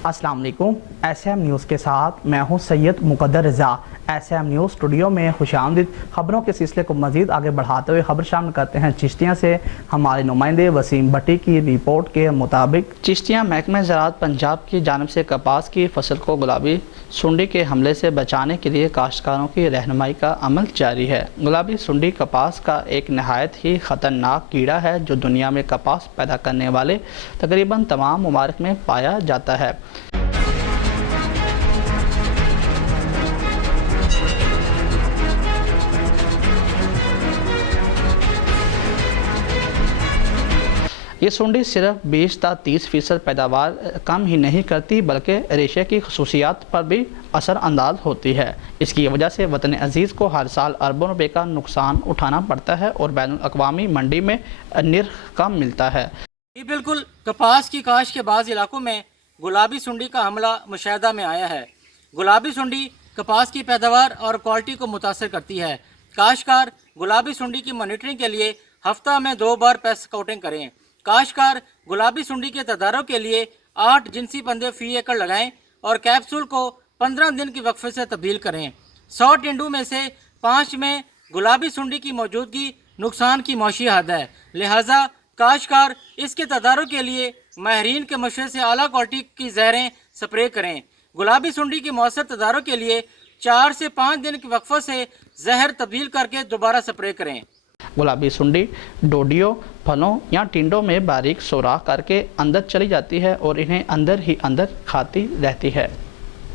अस्सलाम वालेकुम। SM news के साथ मैं हूं सैयद मुकद्दर रज़ा। SM न्यूज़ स्टूडियो में खुशामदीद। खबरों के सिलसिले को मज़ीद आगे बढ़ाते हुए खबर शामिल करते हैं चिश्तियाँ से। हमारे नुमाइंदे वसीम भट्टी की रिपोर्ट के मुताबिक चिश्तियाँ महकमा ज़राअत पंजाब की जानिब से कपास की फसल को गुलाबी सुंडी के हमले से बचाने के लिए काश्तकारों की रहनुमाई का अमल जारी है। गुलाबी सुंडी कपास का एक नहायत ही ख़तरनाक कीड़ा है जो दुनिया में कपास पैदा करने वाले तकरीबन तमाम ममालिक में पाया जाता है। ये सुंडी सिर्फ 20 से 30% पैदावार कम ही नहीं करती बल्कि रेशे की खसूसियात पर भी असर अंदाज होती है। इसकी वजह से वतन अजीज़ को हर साल अरबों रुपए का नुकसान उठाना पड़ता है और बैनुल अक़वामी मंडी में निर्ख कम मिलता है। बिल्कुल, कपास की काश्त के बाज़ इलाकों में गुलाबी सुंडी का हमला मुशाहिदा में आया है। गुलाबी सुंडी कपास की पैदावार और क्वालिटी को मुतासर करती है। काश्तकार गुलाबी सुंडी की मॉनिटरिंग के लिए हफ्ता में 2 बार पेस्ट स्काउटिंग करें। काश्तकार गुलाबी सुंडी के तदारुक के लिए 8 जिनसी पंदे फी एकड़ लगाएं और कैप्सूल को 15 दिन की वक्फे से तब्दील करें। 100 टिंडू में से 5 में गुलाबी सुंडी की मौजूदगी नुकसान की मौशी हद है, लिहाजा काश्तकार इसके तदारुक के लिए माहिरीन के मशवरे से आला क्वालिटी की जहरें स्प्रे करें। गुलाबी सुंडी की मौसर तदारुक के लिए 4 से 5 दिन के वक्फे से जहर तब्दील करके दोबारा स्प्रे करें। गुलाबी सुंडी डोडियों, फलों या टिंडों में बारीक सुराख करके अंदर चली जाती है और इन्हें अंदर ही अंदर खाती रहती है।